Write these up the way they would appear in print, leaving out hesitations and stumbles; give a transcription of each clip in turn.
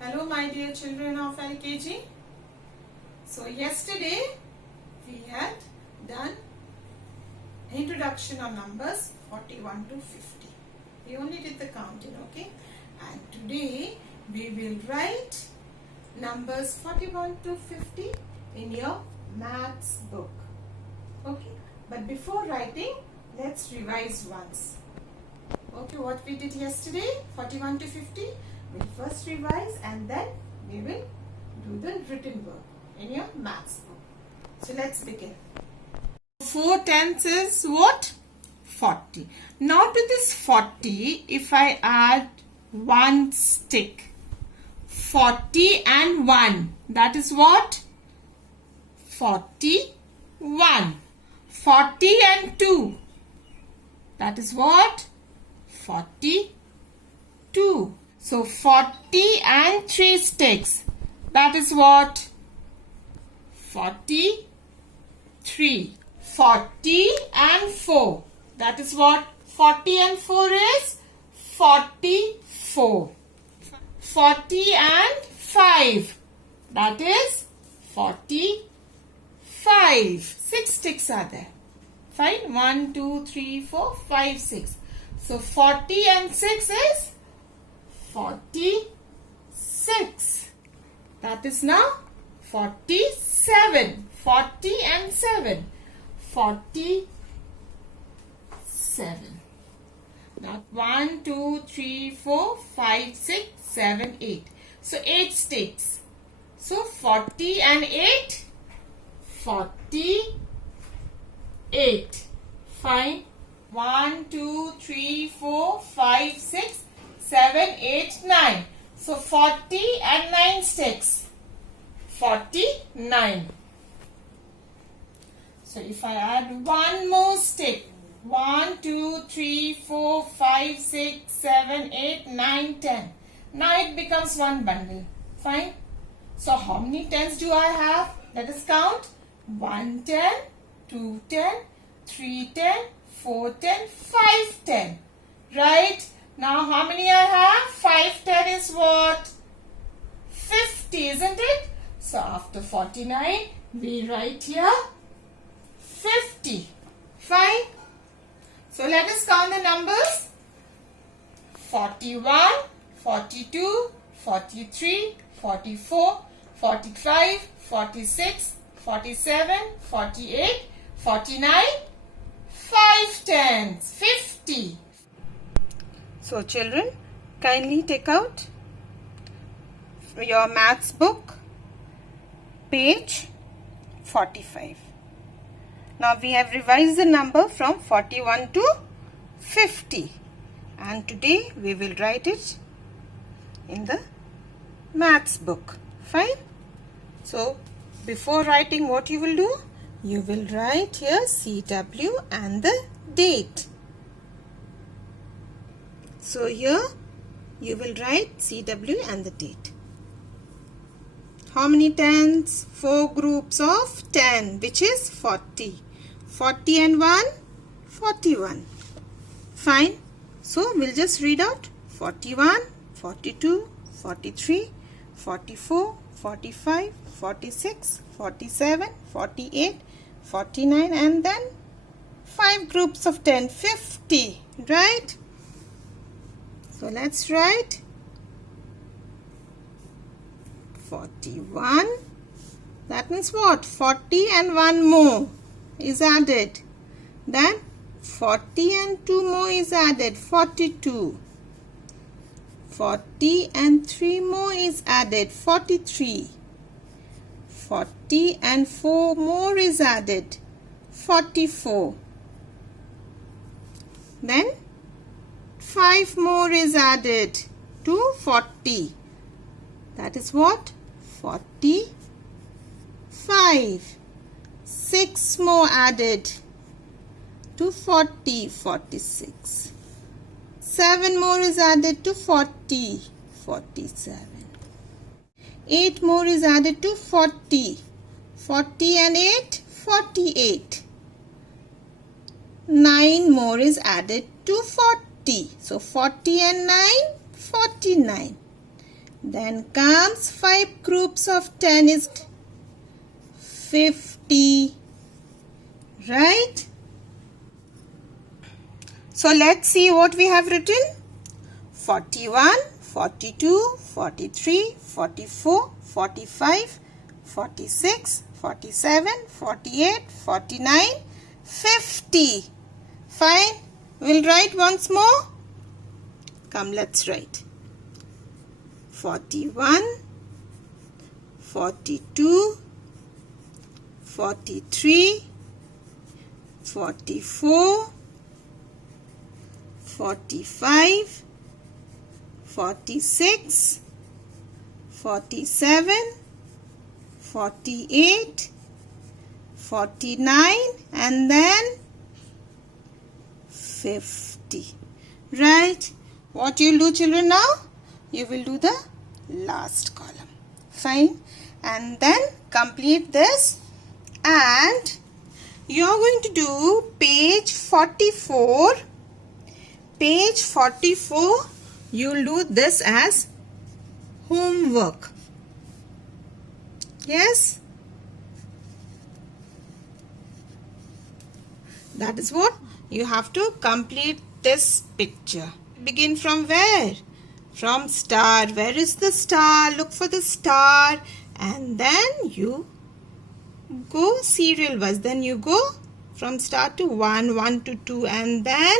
Hello my dear children of LKG. So yesterday we had done introduction on numbers 41 to 50. We only did the counting, okay? And today we will write numbers 41 to 50 in your maths book. Okay? But before writing, let's revise once. Okay, what we did yesterday, 41 to 50. We'll first revise and then we will do the written work in your maths book. So let's begin. 4 tenths is what? 40. Now to this 40, if I add one stick, 40 and 1, that is what? 41. 40 and 2, that is what? 42. So 40 and 3 sticks, that is what? 43. 40 and 4, that is what? 40 and 4 is 44. 40 and 5, that is 45. 6 sticks are there. Fine. 1, 2, 3, 4, 5, 6. So 40 and 6 is 46. That is now 47. 40 and 7. 47. Now 1, 2, 3, 4, 5, 6, 7, 8. So 8 sticks. So 40 and 8. 48. Fine. 1, 2, 3, 4, 5, 6, 7, 8, 9. So 40 and 9 sticks. 49. So if I add one more stick, 1, 2, 3, 4, 5, 6, 7, 8, 9, 10. Now it becomes one bundle. Fine. So how many tens do I have? Let us count. 1 10, 2 10, 3 10, 4 10, 5 10. Right? Now how many I have? 5 10 is what? 50, isn't it? So after 49, we write here 50. Fine. So let us count the numbers. 41, 42, 43, 44, 45, 46, 47, 48, 49, 5 tens, 50. So children, kindly take out your maths book, page 45. Now we have revised the number from 41 to 50 and today we will write it in the maths book. Fine. So before writing, what you will do? You will write here CW and the date. So here you will write CW and the date. How many tens? 4 groups of 10, which is 40. 40 and 1, 41. Fine. So we'll just read out 41, 42, 43, 44, 45, 46, 47, 48, 49 and then 5 groups of 10, 50. Right? So let's write 41. That means what? 40 and 1 more is added. Then 40 and 2 more is added. 42. 40 and 3 more is added. 43. 40 and 4 more is added. 44. Then 5 more is added to 40. That is what? 45. 6 more added to 40. 46. 7 more is added to 40. 47. 8 more is added to 40. 40 and 8, 48. 9 more is added to 40. So 40 and 9, 49. Then comes 5 groups of 10 is 50. Right? So let's see what we have written. 41, 42, 43, 44, 45, 46, 47, 48, 49, 50. Fine. We'll write once more. Come, let's write. 41, 42, 43, 44, 45, 46, 47, 48, 49 and then 50. Right? What you'll do, children, now? You will do the last column. Fine? And then complete this and you are going to do page 44. Page 44, you will do this as homework. Yes? That is what you have to complete this picture. Begin from where? From star. Where is the star? Look for the star and then you go serial wise. Then you go from star to 1, 1 to 2 and then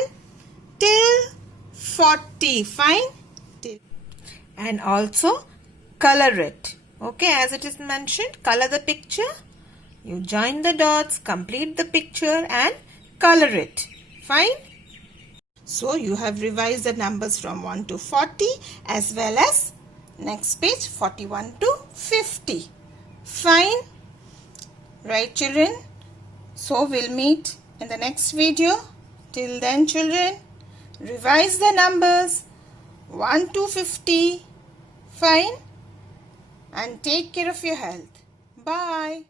till 40. Fine? And also color it. Okay, as it is mentioned, color the picture. You join the dots, complete the picture and color it. Fine? So you have revised the numbers from 1 to 40 as well as next page 41 to 50. Fine? Right, children? So we'll meet in the next video. Till then, children, revise the numbers 1 to 50. Fine? And take care of your health. Bye.